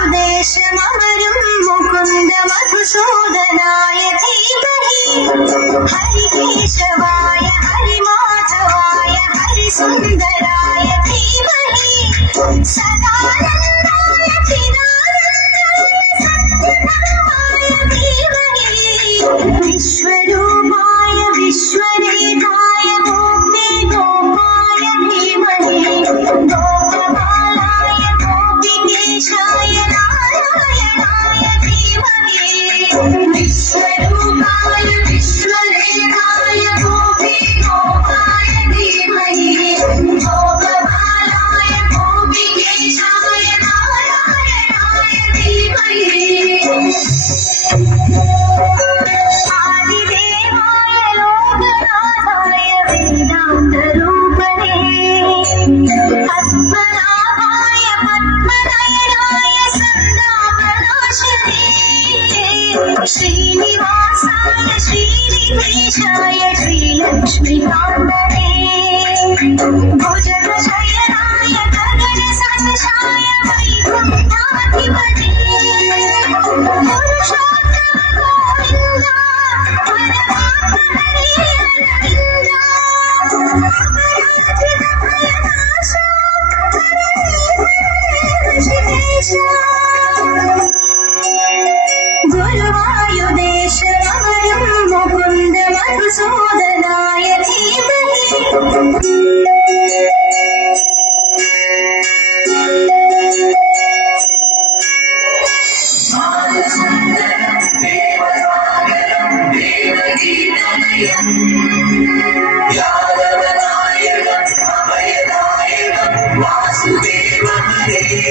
गुरुवायुदेशमवरं मुकुन्द मधुसूदनाय धीमहि हरिकेशवाय हरिमाधवाय हरिसुन्दराय धीमहि सदानन्दाय चिदानन्दाय सत्यधर्माय धीमहि विश्वरूपाय विश्वरेखाय गोपे गोपाय धीमहि गोपबालाय गोपिकेशाय नारायणाय धीमहि विश्वरूपाय विश्वरेखाय गोपे गोपाय धीमहि गोपबालाय गोपिकेशाय नारायणाय धीमहि आदिदेवाय लोकनाथाय वेदान्तरूपणे पद्मनाभाय पद्मनयनाय सन्दापनाशने श्रीनिवासाय श्रीनिवेशाय श्रीलक्ष्मीकान्तने भुजगशयनाय गगनसदृशाय वैकुण्ठाधिपते पुरुषोत्तम गोविन्द परमात्म हरे अरविन्द अपराजित भयनाश ऋषिकेश गुरुवायुदेशमवरं मुकुन्द मधुसूदनाय धीमहि वासुदेव हरे